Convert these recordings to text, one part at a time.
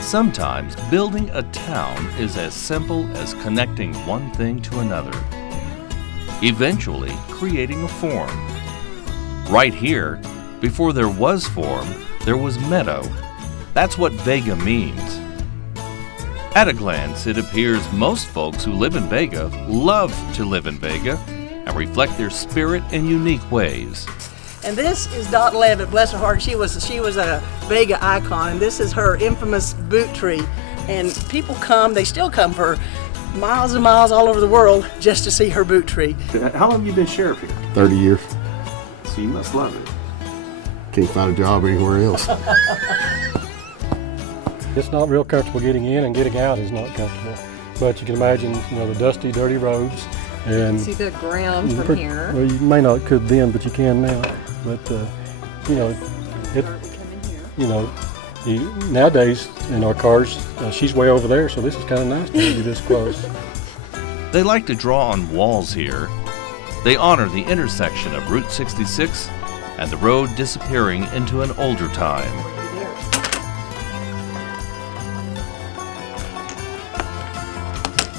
Sometimes building a town is as simple as connecting one thing to another, eventually creating a form. Right here, before there was form, there was meadow. That's what Vega means. At a glance, it appears most folks who live in Vega love to live in Vega and reflect their spirit in unique ways. And this is Dot Levitt, bless her heart. She was a Vega icon, and this is her infamous boot tree. And people come, they still come for miles and miles all over the world just to see her boot tree. How long have you been sheriff here? 30 years. So you must love it. Can't find a job anywhere else. It's not real comfortable getting in, and getting out is not comfortable. But you can imagine, the dusty, dirty roads. And see the ground from here. Well, you may not could then, but you can now. But nowadays in our cars, she's way over there, so this is kind of nice to be this close. They like to draw on walls here. They honor the intersection of Route 66 and the road disappearing into an older time.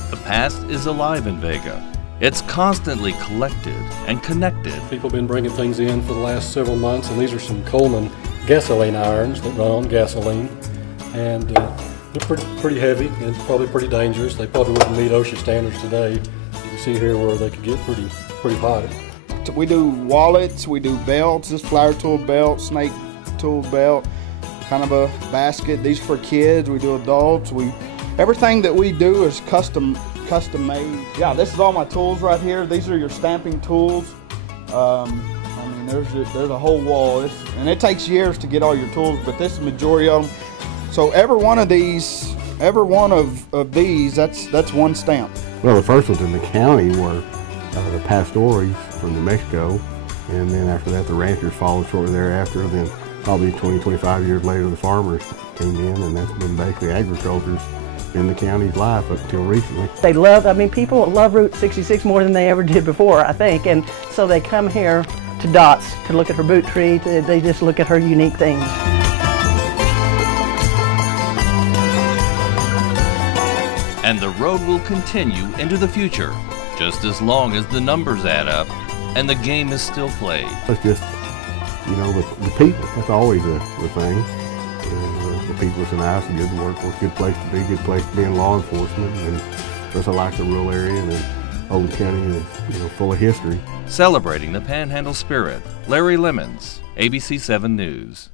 The past is alive in Vega. It's constantly collected and connected. People have been bringing things in for the last several months, and these are some Coleman gasoline irons that run on gasoline. And they're pretty heavy and probably pretty dangerous. They probably wouldn't meet OSHA standards today. You can see here where they could get pretty hot. We do wallets, we do belts, this flower tool belt, snake tool belt, kind of a basket. These for kids, we do adults. Everything that we do is custom made. Yeah, this is all my tools right here. These are your stamping tools. I mean, there's a whole wall, and it takes years to get all your tools, but this is the majority of them. So every one of these, that's one stamp. Well, the first ones in the county were the Pastores from New Mexico, and then after that the ranchers followed shortly thereafter. Then probably 20-25 years later the farmers came in, and that's been basically agriculture's in the county's life up until recently. People love Route 66 more than they ever did before, I think, and so they come here to Dot's to look at her boot tree. They just look at her unique things. And the road will continue into the future, just as long as the numbers add up and the game is still played. It's just, the people, that's always the thing. The people are nice and good to work for, good place to be, good place to be in law enforcement, and just I like the rural area, and Oldham County is full of history. Celebrating the Panhandle spirit, Larry Lemmons, ABC 7 News.